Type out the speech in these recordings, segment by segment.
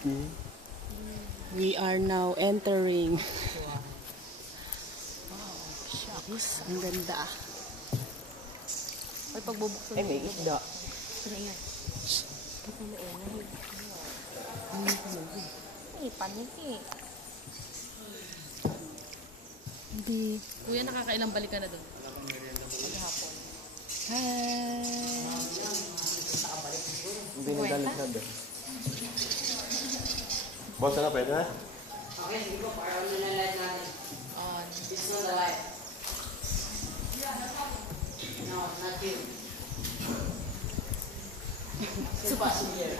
We are now entering. Wow, shucks. Ang ganda. Ay, pagbubuksan ay, may isda. Pinaingat. Ay, panik eh. Hindi. Kuya, nakakailang balik ka na doon? Maghapon. Hi! Hindi na galit na doon. Boss, ano, pwede na? Okay, sige po, para na light natin. On. It's not the light. No, not you. So passenger.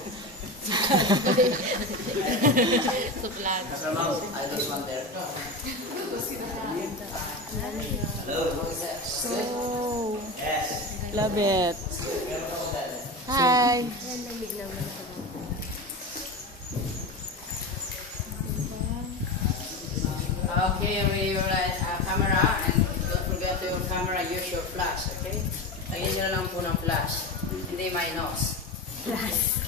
Suplan. I just want there. Hello, how is that? So, Yes. love it. Hi! Okay, with your camera, and don't forget to your camera, use your flash, okay? Lagyan nyo na lang po ng flash, hindi may nose. Plus.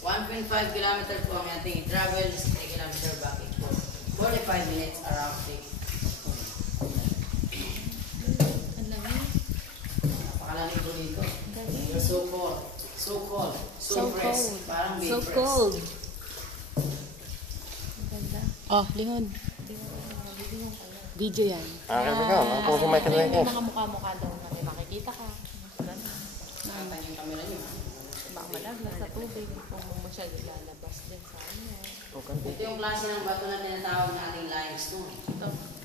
1.5 km po ang ating travel, 3 km back and forth. 45 minutes around trip. Ang lamig. Napakalamig po dito. You're so cold. So cold. So, So fresh. cold. Parang being So fresh. cold. Ang ganda. Oh, lingon. Video yan. Ah, kaya ka. Ako si Michael May Reyes. mga mukha-mukha daw na may makikita ka. Nakatayin yung camera nyo. Baka malaglag sa tubig kung masyado lalabas din sa ano. Ito yung klase ng bato na tinatawag nating limestone.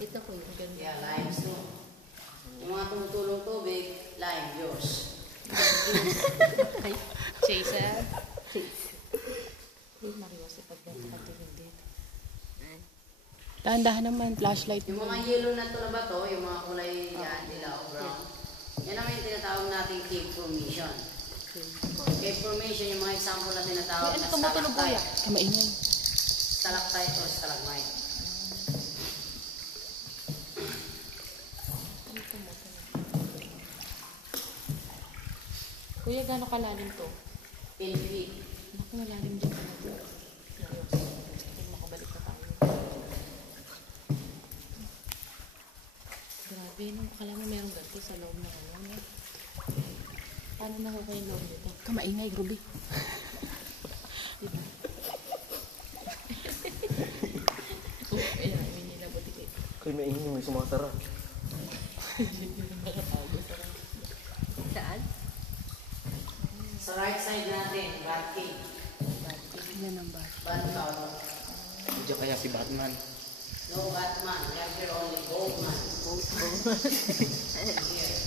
Ito ko yung ganda. Yeah, limestone. Yung mga tumutulong tubig, lime juice. Chaser. Uy, Marios, ipagdating dito. Dahan-dahan naman, flashlight. Yung mga yellow na ito na bato, yung mga kulay yan, dilaw, brown, yan naman yung tinatawag nating cave formation. Cave formation, yung mga example na tinatawag na Tumutulog kuya. Kamainin. stalactite or stalagmite. Kuya, gano'ng kalalim to? 10 feet. Naku, malalim din talaga. Marios, makabalik na tayo. Grabe, nung akala mo meron ganito sa loob ng ano. Paano na ako yung loob nito? Kamainay, Ruby. Diba? Ayan, may nilabuti kayo. Kaya may ingin, may sumasara. Saan? Sa right side natin, Bat Cave. Yan ang bar. Bat Tower. Diyan kaya si Batman. No Batman, we have here only Goldman.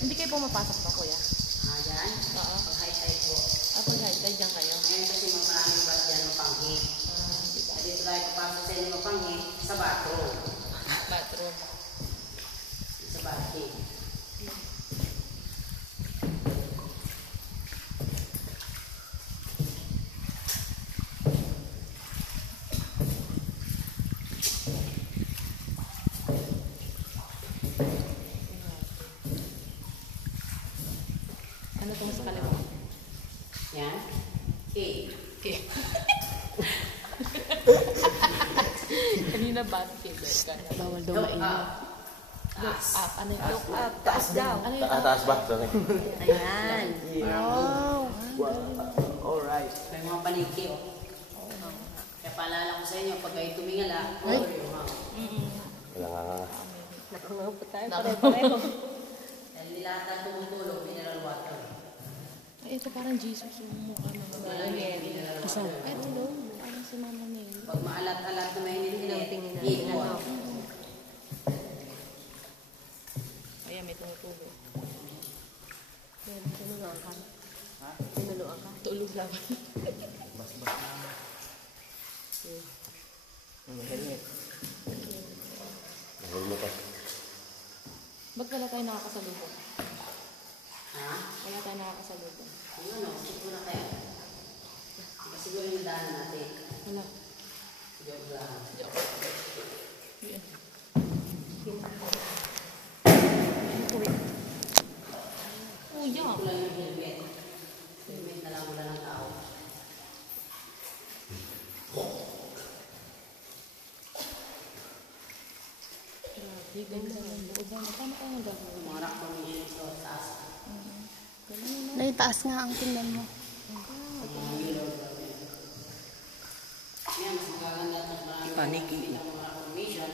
Hindi kayo pumapasok pa, kuya? Ah, dyan? Oo. Pag high tide po. Ako, guys, dyan kayo. Ngayon kasi maraming bat dyan mapanghi. Diba? Dito tayo papasok sa inyo mapanghi sa bathroom. Bathroom. Sa Bat Cave. Ano tong sa kaliwa? Yan. Cave. Okay. Kanina ba? Kaya. Bawal daw Look mainay. up. Taas. Up. Ano yung look up? Taas down. Ano yung Taas ba? Sorry. Ayan. Wow! Alright. May mga paniki, oh. Kaya paalala ko sa inyo, pag kayo tumingala, cover your mouth. Wala nga. Nakungaw po tayo. Pare-pareho. Dahil hindi lahat na tumutulog, mineral water. Ay, ito parang Jesus yung mukha ng mga Mary. Isa. Ay, hello. Parang si Mama Mary. Pag maalat-alat na mainit-init, equal. Ayan, may tumutuloy. Ayan, tinuluan ka. Ha? Tinuluan ka? Tulog lang. Helmet. Helmet pa. Ba't wala tayo nakakasalubong? Ha? Wala tayo nakakasalubong. Ang ano, siguro kayo. Siguro yung daan natin. Wala. Joke lang. Ayan. Kuya. Ito lang yung helmet. Helmet na lang wala ng tao. Mga rock formation ito, taas. Nay, taas nga ang tingnan mo. Yan, mas magaganda at mas marami Paniki. ng mga rock formation.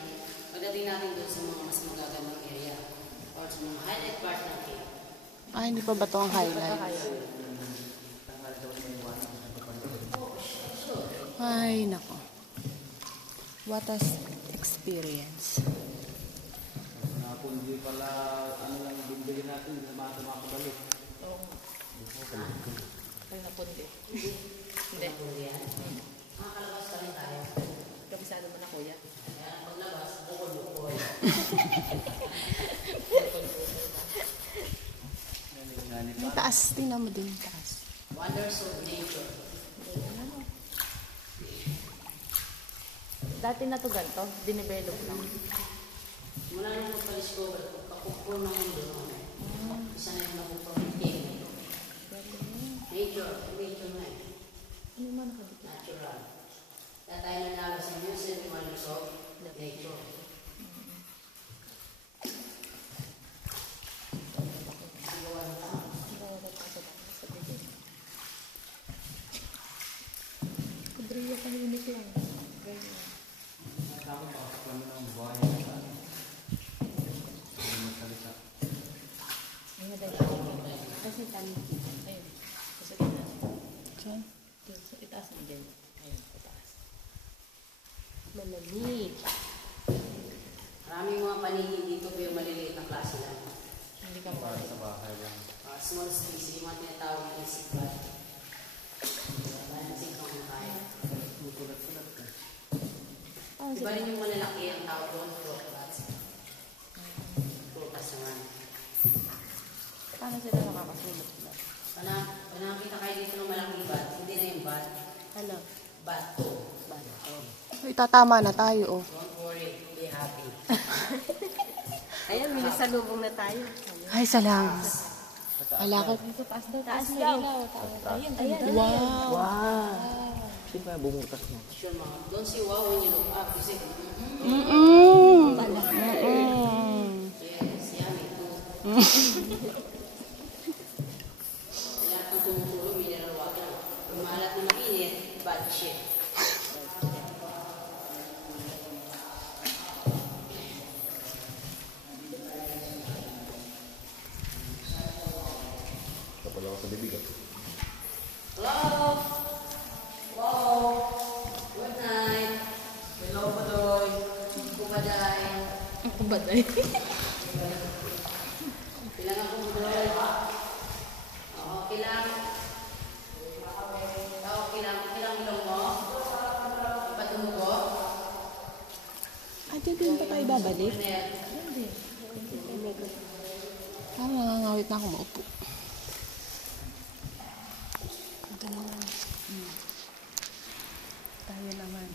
Pagdating natin doon sa mga mas magagandang area or sa mga highlight part ng cave. Ah, hindi pa ba ito ang highlight? Ay, nako. What a experience. Kung di pala, ano lang, bibigyan natin, makabalik. Oo. Kaya napundi. Hindi. Makakalabas pa rin tayo. Kabisado mo na kuya. Kaya paglabas, bukol-bukol. May taas. Tingnan mo din yung taas. Wonders of nature. Dati na to ganito, dinevelop lang. Mula nung pagpa-discover, kakupo ng mundo noon. Isa na yung nakupo ng cave. Nature na eh. Ano man nakadikit? Natural. Kaya tayo nanalo sa museum, malusog, nature. Kubriya tahimik lang. Ganyan. Ako makakaplan mo ng buhay na magsalita. Ay, nadali. Kasi tanig. Ayun. Sa gitna. Diyan. Sa itaas ng din. Ayun, itaas. Malamig. Maraming mga paligid dito pero maliliit na klase lang. Hindi ka Para sa bahay lang. Small space, yung mga tinatawag na isip ba? Balancing kung ano tayo. Sulat-sulat ka. Iba rin yung malalaki ang tawag doon, crocus. Crocus naman. Paano sila nakakasulat? Pag nakakita kayo dito ng malaking bat, hindi na yung bat, Ano? bato. Uy, tatama na tayo, oh. Don't worry, be happy. Ayan, may nasalubong na tayo. Ay, salamat. Ala ko. Ito, taas daw. Taas daw. Ayan, ayan. Wow. Sino ba bumutas mo? Sure mga, don't say wow when you look up. You say, yes, yeah, me too. Lahat ng tumutulong, mineral water. Kung maalat na mainit, bad shit. Kapal ako sa bibig. Hello? Hello? Good night. Hello, Padoy. Kumaday. Ako ba dahil? Bilang ako, Padoy. Okay lang. Okay lang. Okay lang ilong mo. Ipatumugo. Ay, din pa tayo babalik? Parang nangangawit na ako maupo. Ito naman. Tayo naman.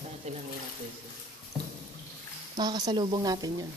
Saan sila nila pwede? Nakakasalubong natin yun.